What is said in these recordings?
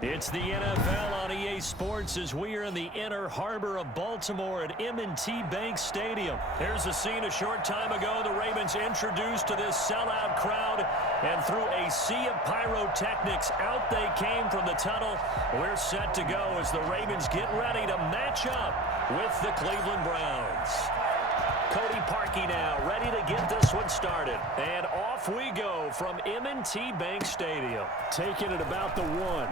It's the NFL on EA Sports as we are in the inner harbor of Baltimore at M&T Bank Stadium. Here's a scene a short time ago. The Ravens introduced to this sellout crowd, and through a sea of pyrotechnics, out they came from the tunnel. We're set to go as the Ravens get ready to match up with the Cleveland Browns. Cody Parkey now ready to get this one started. And off we go from M&T Bank Stadium. Taking it about the 1.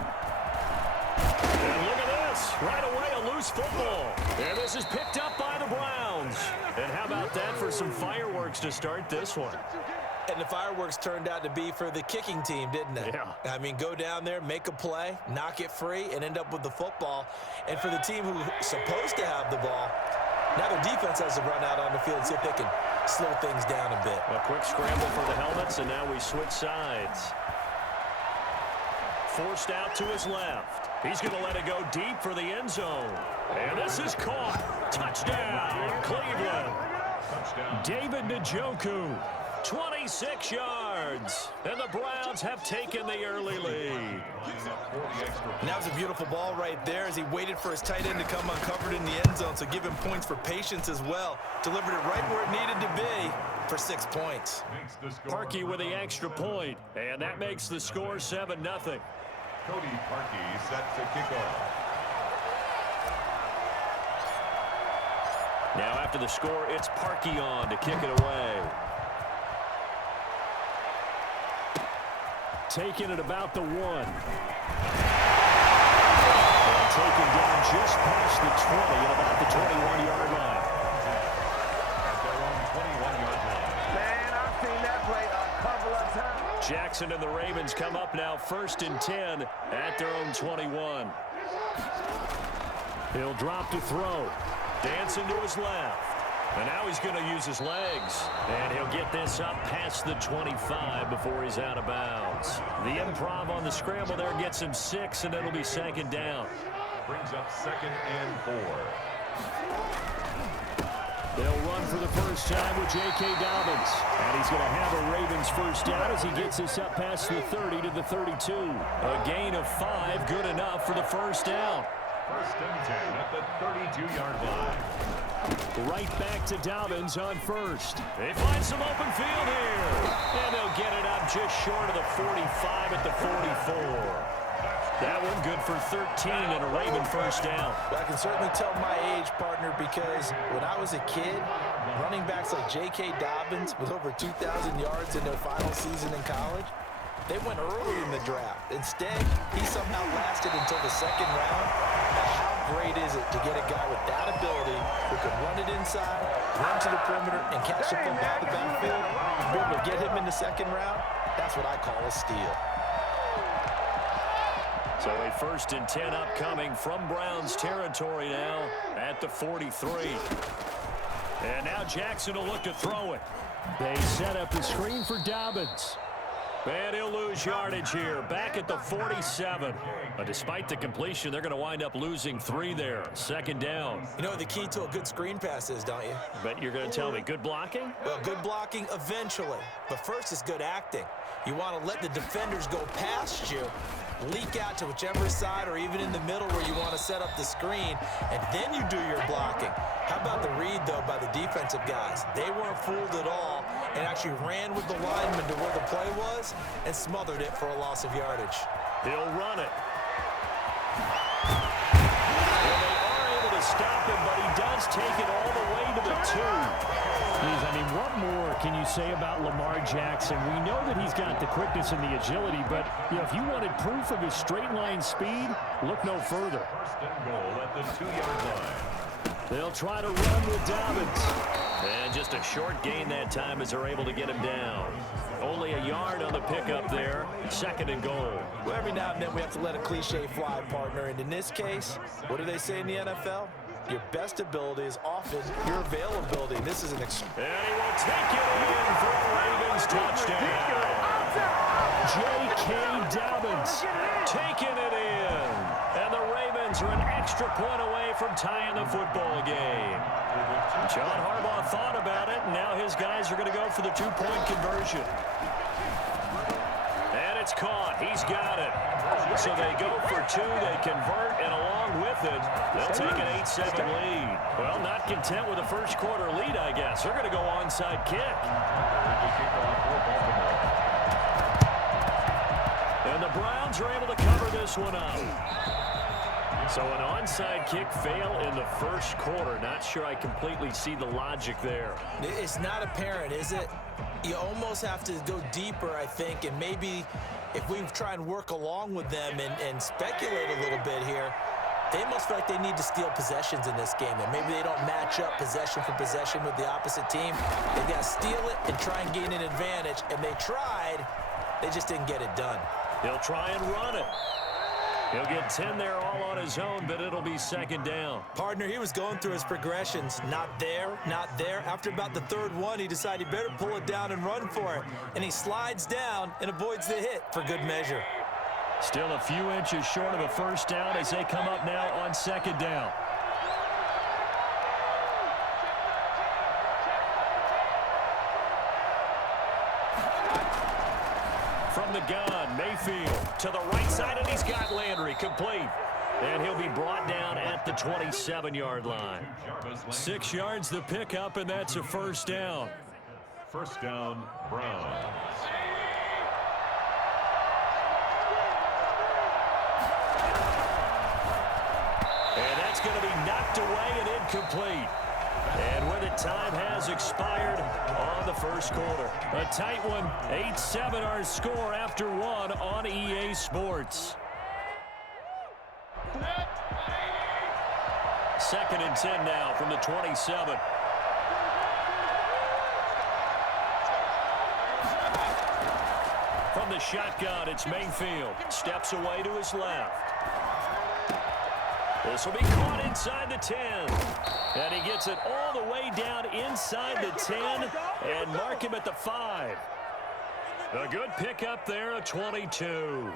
And look at this. Right away, a loose football. And this is picked up by the Browns. And how about that for some fireworks to start this one? And the fireworks turned out to be for the kicking team, didn't they? Yeah. I mean, go down there, make a play, knock it free, and end up with the football. And for the team who's supposed to have the ball, now their defense has to run out on the field and see if they can slow things down a bit. A quick scramble for the helmets, and now we switch sides. Forced out to his left. He's going to let it go deep for the end zone. And this is caught. Touchdown, Cleveland. Touchdown. David Njoku, 26 yards. And the Browns have taken the early lead. And that was a beautiful ball right there as he waited for his tight end to come uncovered in the end zone. So give him points for patience as well. Delivered it right where it needed to be for 6 points. Parkey with the extra point. And that makes the score 7-0. Cody Parkey set to kick off. Now after the score, it's Parkey on to kick it away. Taking it about the 1. And taken down just past the 20 at about the 21-yard line. At their own 21-yard line. Man, I've seen that play a couple of times. Jackson and the Ravens come up now 1st and 10 at their own 21. He'll drop to throw. Dancing to his left. And now he's going to use his legs. And he'll get this up past the 25 before he's out of bounds. The improv on the scramble there gets him 6, and it'll be 2nd down. Brings up 2nd and 4. They'll run for the first time with J.K. Dobbins. And he's going to have a Ravens first down as he gets this up past the 30 to the 32. A gain of 5, good enough for the first down. 1st and 10 at the 32-yard line. Right back to Dobbins on first. They find some open field here. And they'll get it up just short of the 45 at the 44. That one good for 13 and a Raven first down. I can certainly tell my age, partner, because when I was a kid, running backs like J.K. Dobbins with over 2,000 yards in their final season in college, they went early in the draft. Instead, he somehow lasted until the 2nd round. How great is it to get a guy with that ability who can run it inside, run to the perimeter, and catch the football out of the backfield? To be able to get him in the 2nd round, that's what I call a steal. So a 1st and 10 upcoming from Browns territory now at the 43. And now Jackson will look to throw it. They set up the screen for Dobbins. And he'll lose yardage here, back at the 47. But despite the completion, they're going to wind up losing 3 there. 2nd down. You know what the key to a good screen pass is, don't you? But you're going to tell me, good blocking? Well, good blocking eventually. But first is good acting. You want to let the defenders go past you, leak out to whichever side or even in the middle where you want to set up the screen, and then you do your blocking. How about the read, though, by the defensive guys? They weren't fooled at all and actually ran with the lineman to where the play was and smothered it for a loss of yardage. He'll run it. And they are able to stop him, but he does take it all the way to the 2. I mean, what more can you say about Lamar Jackson? We know that he's got the quickness and the agility, but you know, if you wanted proof of his straight line speed, look no further. 1st and goal at the 2-yard line. They'll try to run with Dobbins. And just a short gain that time as they're able to get him down. Only a yard on the pickup there. 2nd and goal. Well, every now and then we have to let a cliche fly, partner. And in this case, what do they say in the NFL? Your best ability is often your availability. This is an and he will take it in for a Ravens touchdown. J.K. Dobbins taking it in. And the Ravens are an extra point away from tying the football game. John Harbaugh thought about it, and now his guys are going to go for the 2-point conversion. And It's caught. He's got it. So they go for two. They convert, and along with it, they'll take an 8-7 lead. Well, not content with a first quarter lead, I guess. They're going to go onside kick. And the Browns are able to cover this one up. So an onside kick fail in the first quarter. Not sure I completely see the logic there. It's not apparent, is it? You almost have to go deeper, I think, and maybe if we try and work along with them and speculate a little bit here, they must feel like they need to steal possessions in this game, and maybe they don't match up possession for possession with the opposite team. They got to steal it and try and gain an advantage, and they tried. They just didn't get it done. He'll try and run it. He'll get 10 there all on his own, but it'll be second down. Partner, he was going through his progressions. Not there, not there. After about the third one, he decided he better pull it down and run for it. And he slides down and avoids the hit for good measure. Still a few inches short of a first down as they come up now on second down. From the gun, Mayfield to the right side, and he's got Landry complete. And he'll be brought down at the 27-yard line. 6 yards the pickup, and that's a first down. First down, Browns. And that's going to be knocked away and incomplete. And with it, time has expired on the first quarter. A tight one, 8-7 our score after one on EA Sports. Second and 10 now from the 27. From the shotgun, it's Mayfield. Steps away to his left. This will be caught inside the 10. And he gets it all the way down inside the 10 and mark him at the 5. A good pickup there, a 22.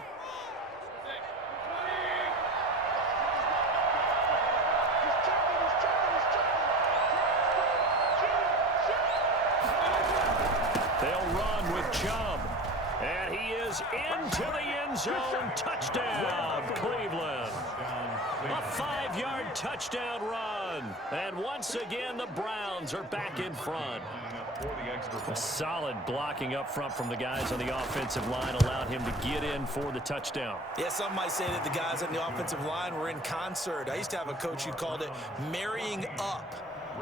They'll run with Chubb. And he is into the end zone. Touchdown, Cleveland. A 5-yard touchdown run. And once again, the Browns are back in front. A solid blocking up front from the guys on the offensive line allowed him to get in for the touchdown. Yeah, some might say that the guys on the offensive line were in concert. I used to have a coach who called it marrying up.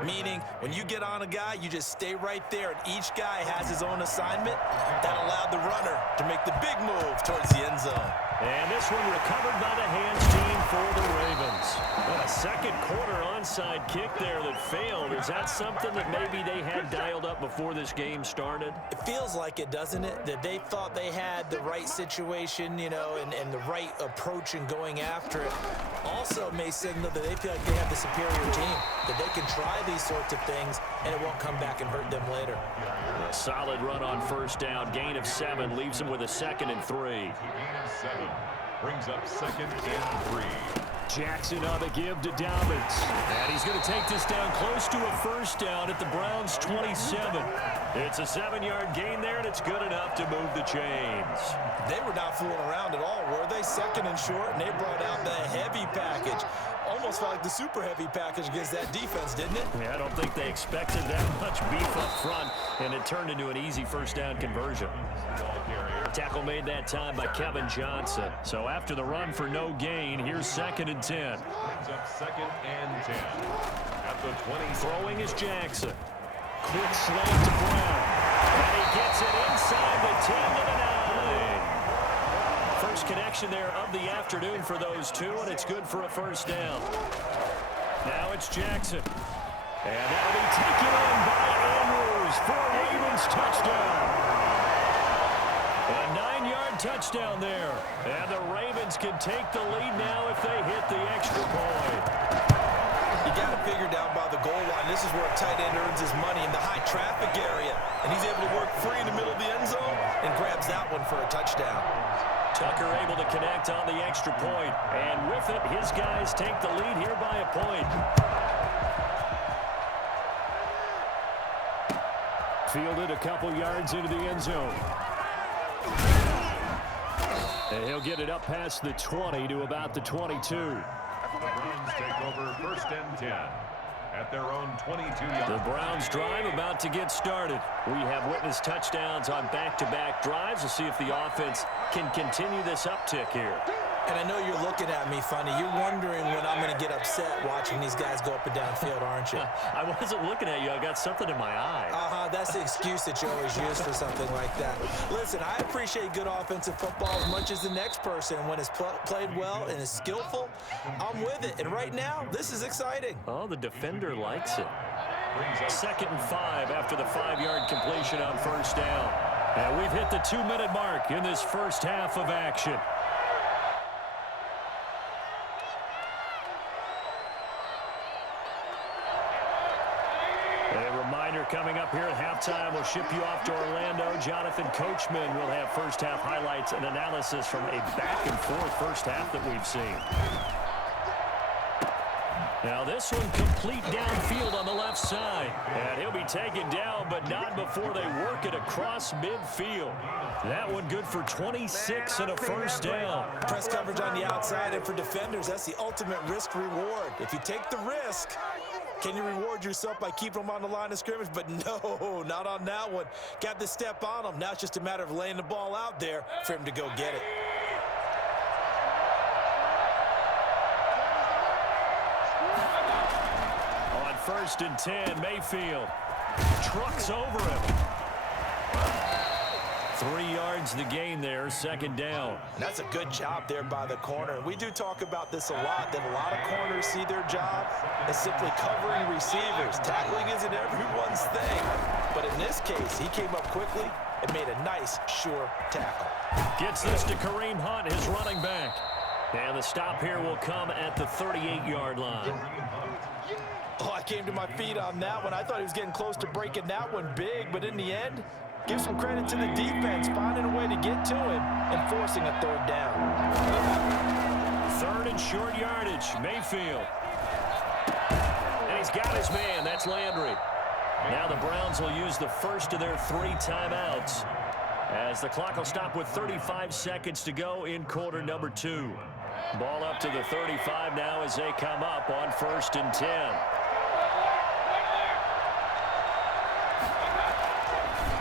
Meaning, when you get on a guy, you just stay right there, and each guy has his own assignment. That allowed the runner to make the big move towards the end zone. And this one recovered by the hands team for the Ravens. A second quarter onside kick there that failed. Is that something that maybe they had dialed up before this game started? It feels like it, doesn't it? That they thought they had the right situation, you know, and the right approach in going after it. Also may signal that they feel like they have the superior team, that they can try these sorts of things, and it won't come back and hurt them later. A solid run on first down. Gain of 7 leaves him with a 2nd and 3. Gain of 7 brings up 2nd and 3. Jackson on the give to Dobbins. And he's going to take this down close to a first down at the Browns' 27. It's a 7-yard gain there, and it's good enough to move the chains. They were not fooling around at all, were they? 2nd and short, and they brought out the heavy package. Almost felt like the super heavy package against that defense, didn't it? Yeah, I don't think they expected that much beef up front, and it turned into an easy first down conversion. Tackle made that time by Kevin Johnson. So after the run for no gain, here's 2nd and 10. Brings up 2nd and 10. At the 20. Throwing is Jackson. Quick slant to Brown. And he gets it inside the 10 to the 9. First connection there of the afternoon for those two, and it's good for a first down. Now it's Jackson. And that'll be taken in by Andrews for a Ravens touchdown. A 9-yard touchdown there. And the Ravens can take the lead now if they hit the extra point. You got to figure down by the goal line. This is where a tight end earns his money in the high traffic area. And he's able to work free in the middle of the end zone and grabs that one for a touchdown. Tucker able to connect on the extra point. And with it, his guys take the lead here by a point. Fielded a couple yards into the end zone. And he'll get it up past the 20 to about the 22. The Browns take over 1st and 10 at their own 22-yard. The Browns drive about to get started. We have witnessed touchdowns on back-to-back drives. We'll see if the offense can continue this uptick here. And I know you're looking at me funny. You're wondering when I'm going to get upset watching these guys go up and down field, aren't you? I wasn't looking at you. I got something in my eye. That's the excuse that you always use for something like that. Listen, I appreciate good offensive football as much as the next person. When it's played well and is skillful, I'm with it. And right now, this is exciting. Oh, the defender likes it. 2nd and 5 after the 5-yard completion on 1st down. And we've hit the 2-minute mark in this first half of action. Coming up here at halftime, we'll ship you off to Orlando. Jonathan Coachman will have first half highlights and analysis from a back-and-forth first half that we've seen. Now this one complete downfield on the left side. And he'll be taken down, but not before they work it across midfield. That one good for 26 and a first down. Press coverage on the outside, and for defenders, that's the ultimate risk-reward. If you take the risk, can you reward yourself by keeping them on the line of scrimmage? But no, not on that one. Got to step on them. Now it's just a matter of laying the ball out there for him to go get it. On 1st and 10, Mayfield trucks over him. 3 yards the gain there, 2nd down. And that's a good job there by the corner. We do talk about this a lot, that a lot of corners see their job as simply covering receivers. Tackling isn't everyone's thing. But in this case, he came up quickly and made a nice, sure tackle. Gets this to Kareem Hunt, his running back. And the stop here will come at the 38-yard line. Oh, I came to my feet on that one. I thought he was getting close to breaking that one big, but in the end, give some credit to the defense, finding a way to get to him and forcing a 3rd down. 3rd and short yardage, Mayfield. And he's got his man, that's Landry. Now the Browns will use the first of their 3 timeouts as the clock will stop with 35 seconds to go in quarter number 2. Ball up to the 35 now as they come up on 1st and 10.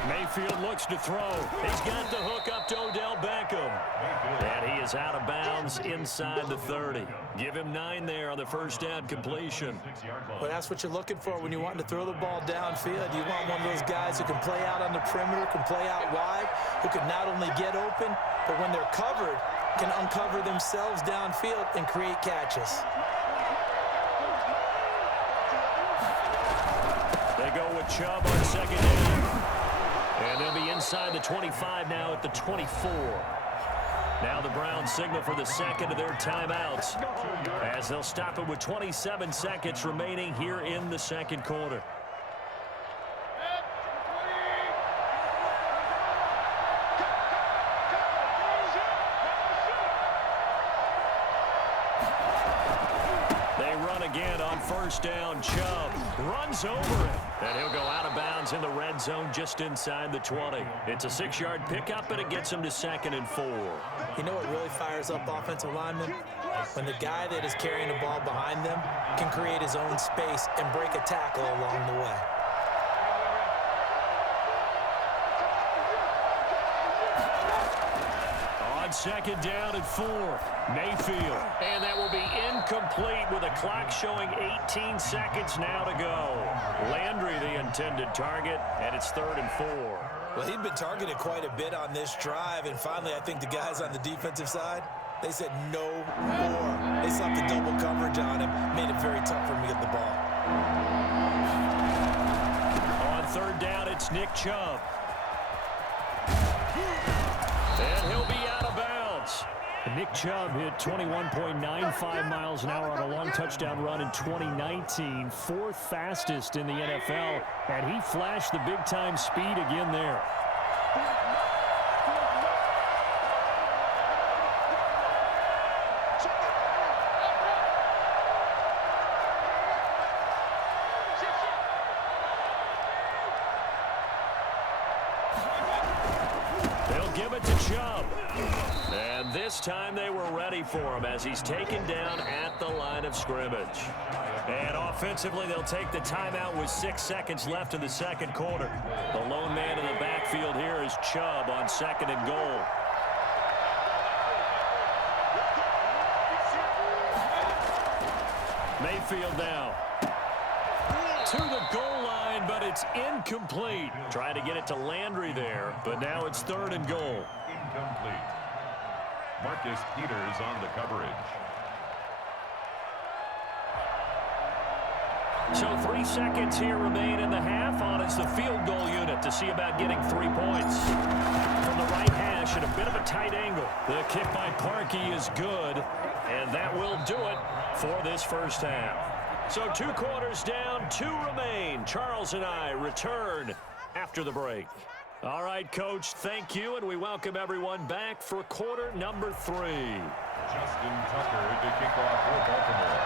Mayfield looks to throw. He's got the hook up to Odell Beckham. And he is out of bounds inside the 30. Give him 9 there on the first down completion. Well, that's what you're looking for when you want to throw the ball downfield. You want one of those guys who can play out on the perimeter, can play out wide, who can not only get open, but when they're covered, can uncover themselves downfield and create catches. They go with Chubb on 2nd down. And they'll be inside the 25 now at the 24. Now the Browns signal for the second of their timeouts as they'll stop it with 27 seconds remaining here in the 2nd quarter. They run again on 1st down. Chubb runs over it. And he'll go out of bounds in the red zone just inside the 20. It's a 6-yard pickup, and it gets him to 2nd and 4. You know what really fires up offensive linemen? When the guy that is carrying the ball behind them can create his own space and break a tackle along the way. On 2nd down and 4, Mayfield. And that will be incomplete with a clock showing 18 seconds now to go. Landry the intended target, and it's 3rd and 4. Well, he'd been targeted quite a bit on this drive, and finally I think the guys on the defensive side, they said no more. They slapped the double coverage on him, made it very tough for him to get the ball. On 3rd down, it's Nick Chubb. And he'll be out of bounds. Nick Chubb hit 21.95 miles an hour on a long touchdown run in 2019, 4th fastest in the NFL, and he flashed the big-time speed again there. give it to Chubb. And this time they were ready for him as he's taken down at the line of scrimmage. And offensively, they'll take the timeout with 6 seconds left in the second quarter. The lone man in the backfield here is Chubb on 2nd and goal. Mayfield now. To the goal line, but it's incomplete. Trying to get it to Landry there, but now it's 3rd and goal. Incomplete. Marcus Peters on the coverage. So 3 seconds here remain in the half. On is the field goal unit to see about getting 3 points. From the right hash at a bit of a tight angle. The kick by Parkey is good, and that will do it for this first half. So 2 quarters down, 2 remain. Charles and I return after the break. All right, Coach, thank you, and we welcome everyone back for quarter number 3. Justin Tucker to kick off for Baltimore.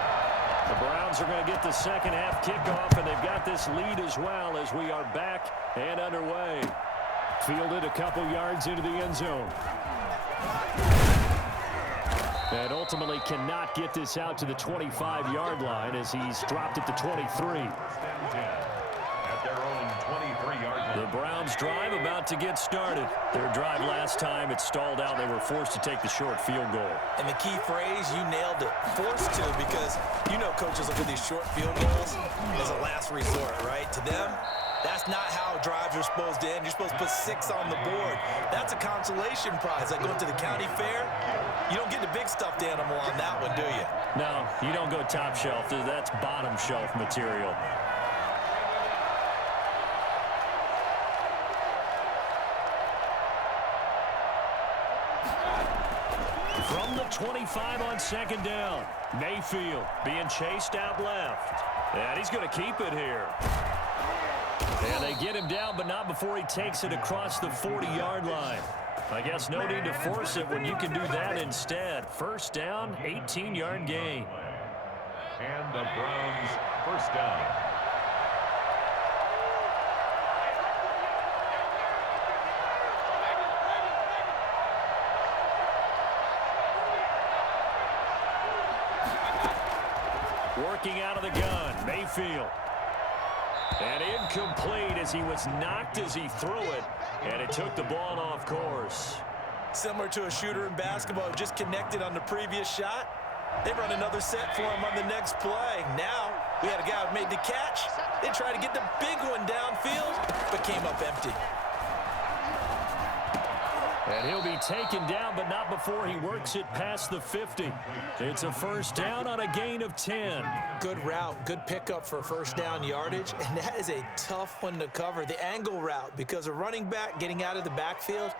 The Browns are going to get the second half kickoff, and they've got this lead as well as we are back and underway. Fielded a couple yards into the end zone. And ultimately cannot get this out to the 25-yard line as he's dropped at the 23. At their own 23-yard line. The Browns drive about to get started. Their drive last time, it stalled out. They were forced to take the short field goal. And the key phrase, you nailed it. Forced to, because you know coaches look at these short field goals as a last resort, right? To them, that's not how drives are supposed to end. You're supposed to put 6 on the board. That's a consolation prize. Like going to the county fair, you don't get the big stuffed animal on that one, do you? No, you don't go top shelf. That's bottom shelf material. From the 25 on 2nd down, Mayfield being chased out left. And he's going to keep it here. And they get him down, but not before he takes it across the 40-yard line. I guess no need to force it when you can do that instead. First down, 18-yard gain. And the Browns first down. Working out of the gun, Mayfield. And incomplete as he was knocked as he threw it, and it took the ball off course. Similar to a shooter in basketball who just connected on the previous shot. They run another set for him on the next play. Now, we had a guy who made the catch. They tried to get the big one downfield, but came up empty. And he'll be taken down, but not before he works it past the 50. It's a first down on a gain of 10. Good route, good pickup for first down yardage, and that is a tough one to cover, the angle route, because a running back getting out of the backfield,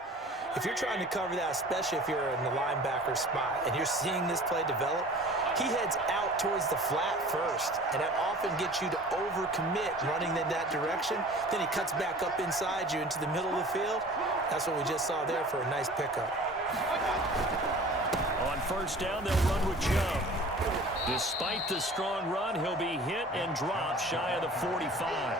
if you're trying to cover that, especially if you're in the linebacker spot and you're seeing this play develop, he heads out towards the flat first, and that often gets you to overcommit running in that direction. Then he cuts back up inside you into the middle of the field. That's what we just saw there for a nice pickup. On first down, they'll run with Chubb. Despite the strong run, he'll be hit and dropped shy of the 45.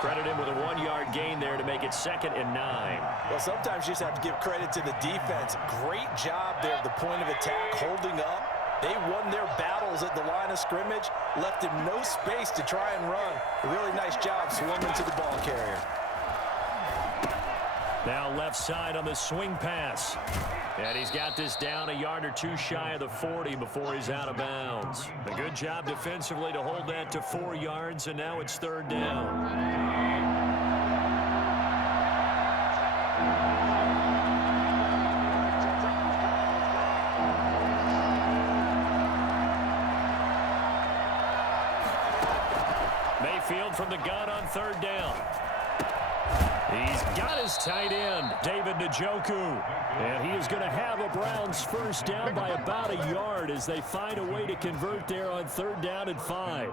Credit him with a 1-yard gain there to make it 2nd and 9. Well, sometimes you just have to give credit to the defense. Great job there at the point of attack, holding up. They won their battles at the line of scrimmage, left him no space to try and run. A really nice job swarming to the ball carrier. Now left side on the swing pass. And he's got this down a yard or 2 shy of the 40 before he's out of bounds. A good job defensively to hold that to 4 yards, and now it's 3rd down. Mayfield from the gun on 3rd down. He's got his tight end, David Njoku. And he is going to have a Browns first down by about a yard as they find a way to convert there on 3rd down and 5.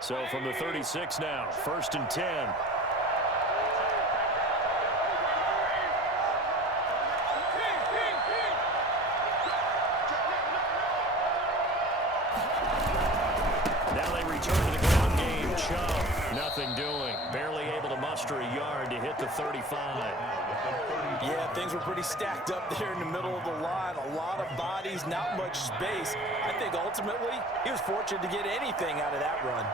So from the 36 now, 1st and 10. Now they return to the ground game. Chubb, nothing doing. Barely able to muster a yard to hit the 35. Yeah, things were pretty stacked up there in the middle of the line. A lot of bodies, not much space. I think ultimately he was fortunate to get anything out of that run.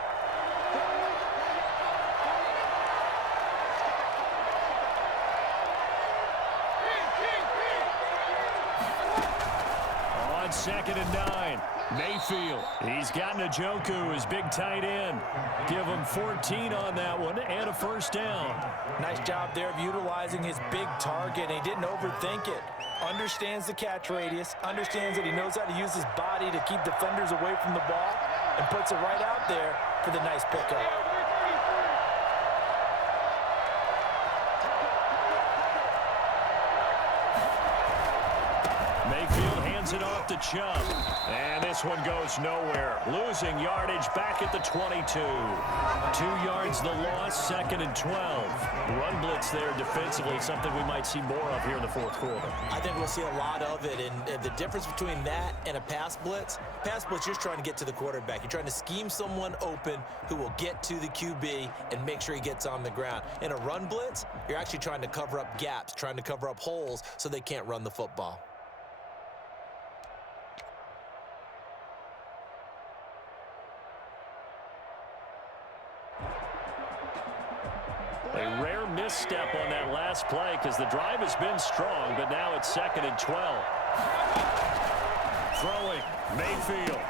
On 2nd and 9, Mayfield. He's got Njoku, his big tight end. Give him 14 on that one and a first down. Nice job there of utilizing his big target, and he didn't overthink it. Understands the catch radius, understands that he knows how to use his body to keep defenders away from the ball, and puts it right out there for the nice pickup. Mayfield hands it off to Chubb. And this one goes nowhere. Losing yardage back at the 22. 2 yards the loss, 2nd and 12. Run blitz there defensively, something we might see more of here in the 4th quarter. I think we'll see a lot of it, and the difference between that and a pass blitz, you're just trying to get to the quarterback. You're trying to scheme someone open who will get to the QB and make sure he gets on the ground. In a run blitz, you're actually trying to cover up gaps, trying to cover up holes so they can't run the football. A rare misstep on that last play because the drive has been strong, but now it's 2nd and 12. Throwing, Mayfield.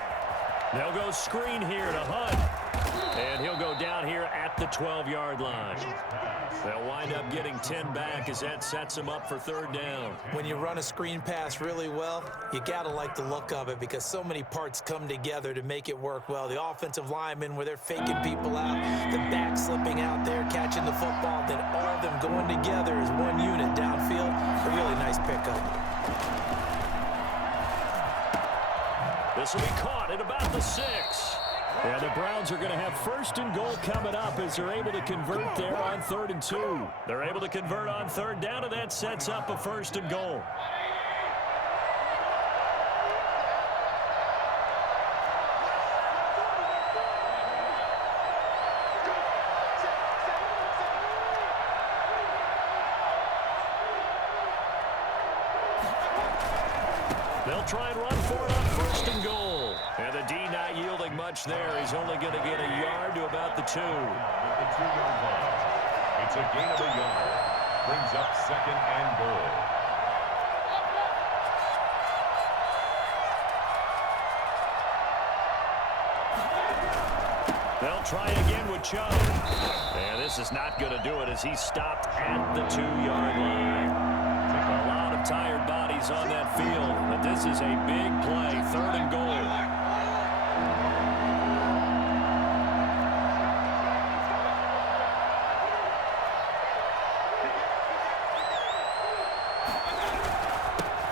They'll go screen here to Hunt. And he'll go down here at the 12-yard line. They'll wind up getting 10 back as that sets them up for 3rd down. When you run a screen pass really well, you got to like the look of it because so many parts come together to make it work well. The offensive linemen where they're faking people out, the back slipping out there, catching the football, then all of them going together as one unit downfield. A really nice pickup. This will be caught at about the 6. Yeah, the Browns are going to have 1st and goal coming up as they're able to convert there on 3rd and 2. They're able to convert on 3rd down, and that sets up a 1st and goal. They'll try and run for it on 1st and goal. And the D not yielding much there. He's only going to get a yard to about the 2. At the 2-yard line. It's a gain of a yard. Brings up 2nd and goal. They'll try again with Chubb. And this is not going to do it as he's stopped at the 2-yard line. A lot of tired bodies on that field, but this is a big play. 3rd and goal.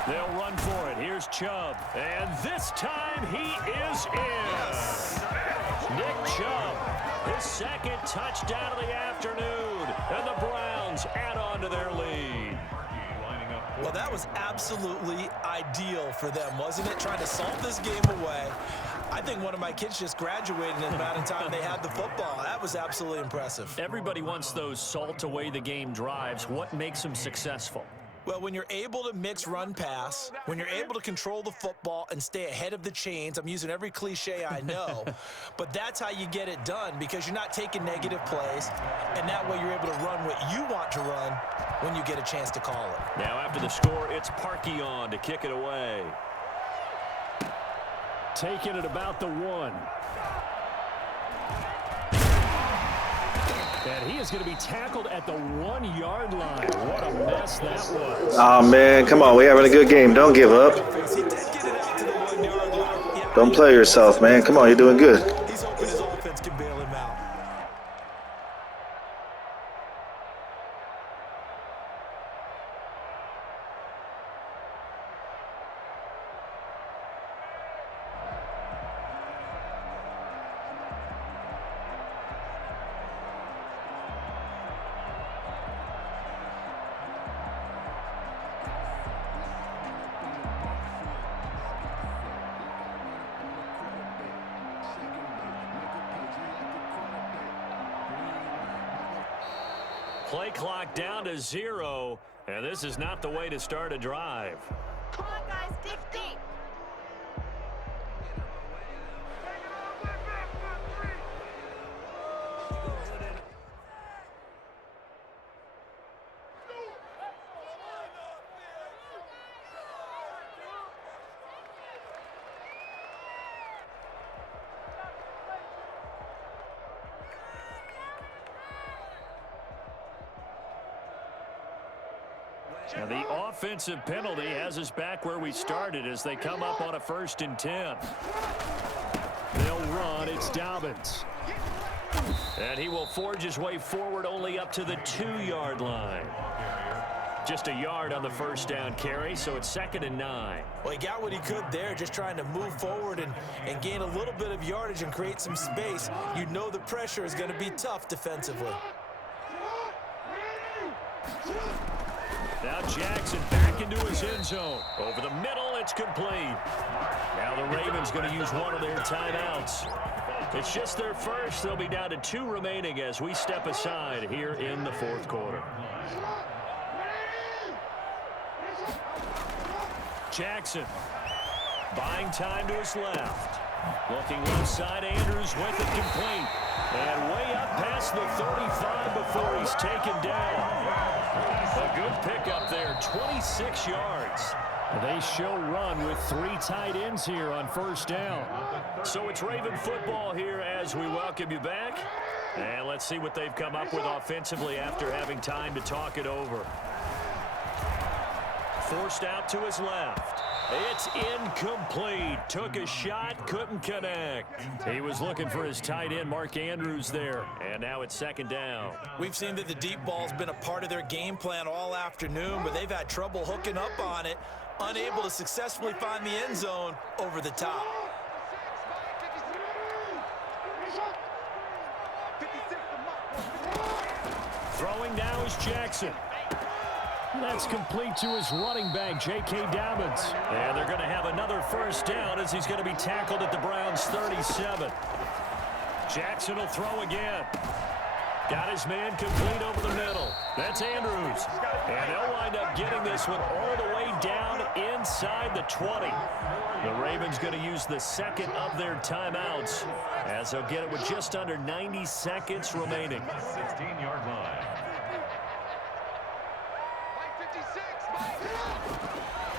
They'll run for it. Here's Chubb. And this time he is in. Nick Chubb, his 2nd touchdown of the afternoon. And the Browns add on to their lead. Well, that was absolutely ideal for them, wasn't it? Trying to salt this game away. I think one of my kids just graduated in the amount of time they had the football. That was absolutely impressive. Everybody wants those salt away the game drives. What makes them successful? Well, when you're able to mix run pass, when you're able to control the football and stay ahead of the chains, I'm using every cliche I know, but that's how you get it done because you're not taking negative plays, and that way you're able to run what you want to run when you get a chance to call it. Now after the score, it's Parkey on to kick it away. Taking it about the 1. And he is going to be tackled at the 1-yard line. What a mess that was. Oh, man, come on. We're having a good game. Don't give up. Don't play yourself, man. Come on, you're doing good. He's hoping his offense can bail him out. Play clock down to 0, and this is not the way to start a drive. Come on, guys, dig deep. Now the offensive penalty has us back where we started as they come up on a 1st and 10. They'll run. It's Dobbins. And he will forge his way forward only up to the 2-yard line. Just a yard on the 1st down carry, so it's 2nd and 9. Well, he got what he could there, just trying to move forward and gain a little bit of yardage and create some space. You know the pressure is going to be tough defensively. Now Jackson back into his end zone. Over the middle, it's complete. Now the Ravens going to use one of their timeouts. It's just their first. They'll be down to 2 remaining as we step aside here in the 4th quarter. Jackson buying time to his left. Looking left side, Andrews with it complete. And way up past the 35 before he's taken down. A good pickup there, 26 yards. They show run with 3 tight ends here on 1st down. So it's Raven football here as we welcome you back. And let's see what they've come up with offensively after having time to talk it over. Forced out to his left. It's incomplete. Took a shot, couldn't connect. He was looking for his tight end, Mark Andrews, there. And now it's 2nd down. We've seen that the deep ball's been a part of their game plan all afternoon, but they've had trouble hooking up on it, unable to successfully find the end zone over the top. Throwing now is Jackson. That's complete to his running back, J.K. Dobbins. And they're going to have another 1st down as he's going to be tackled at the Browns' 37. Jackson will throw again. Got his man complete over the middle. That's Andrews. And they'll wind up getting this one all the way down inside the 20. The Ravens going to use the 2nd of their timeouts as they'll get it with just under 90 seconds remaining. 16-yard line.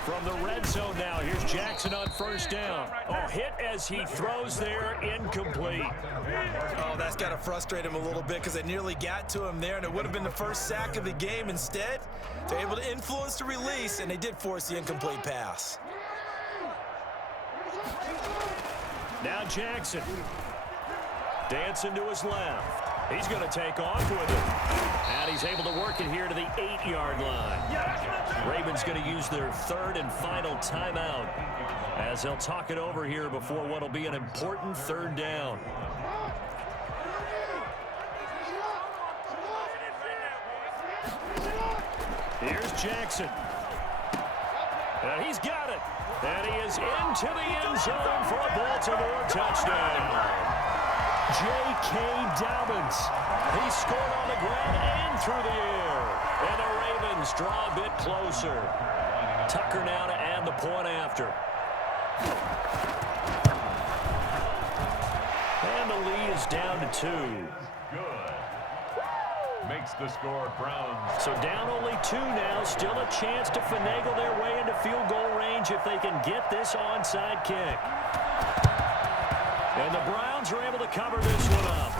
From the red zone now, here's Jackson on 1st down. Oh, hit as he throws there, incomplete. Oh, that's got to frustrate him a little bit because they nearly got to him there, and it would have been the first sack of the game. Instead, they're able to influence the release, and they did force the incomplete pass. Now Jackson. Dancing to his left. He's going to take off with it. And he's able to work it here to the 8-yard line. Ravens going to use their 3rd and final timeout as they'll talk it over here before what will be an important 3rd down. Here's Jackson. And he's got it. And he is into the end zone for a Baltimore touchdown. J.K. Dobbins. He scored on the ground and through the air. And the Ravens draw a bit closer. Tucker now to add the point after. And the lead is down to 2. Good. Makes the score Browns. So down only 2 now. Still a chance to finagle their way into field goal range if they can get this onside kick. And the Browns are able to cover this one up.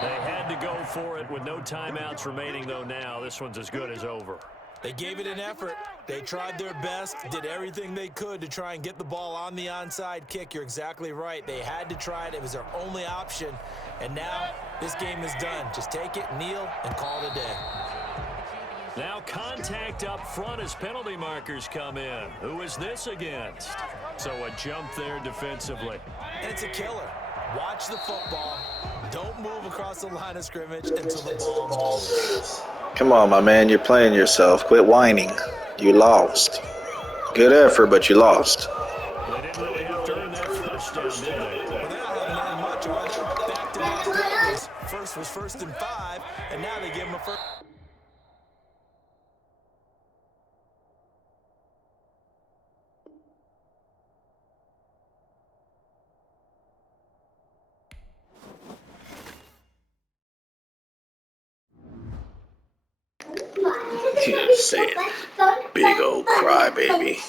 They had to go for it with no timeouts remaining, though now. This one's as good as over. They gave it an effort. They tried their best, did everything they could to try and get the ball on the onside kick. You're exactly right. They had to try it. It was their only option. And now this game is done. Just take it, kneel, and call it a day. Now contact up front as penalty markers come in. Who is this against? So a jump there defensively. And it's a killer. Watch the football. Don't move across the line of scrimmage until the ball moves. Come on, my man. You're playing yourself. Quit whining. You lost. Good effort, but you lost. They didn't really have to earn that 1st down, did they? Well, they're not having much. Back-to-back penalties. First was 1st and 5, and now they give him a first. Just saying, big old crybaby.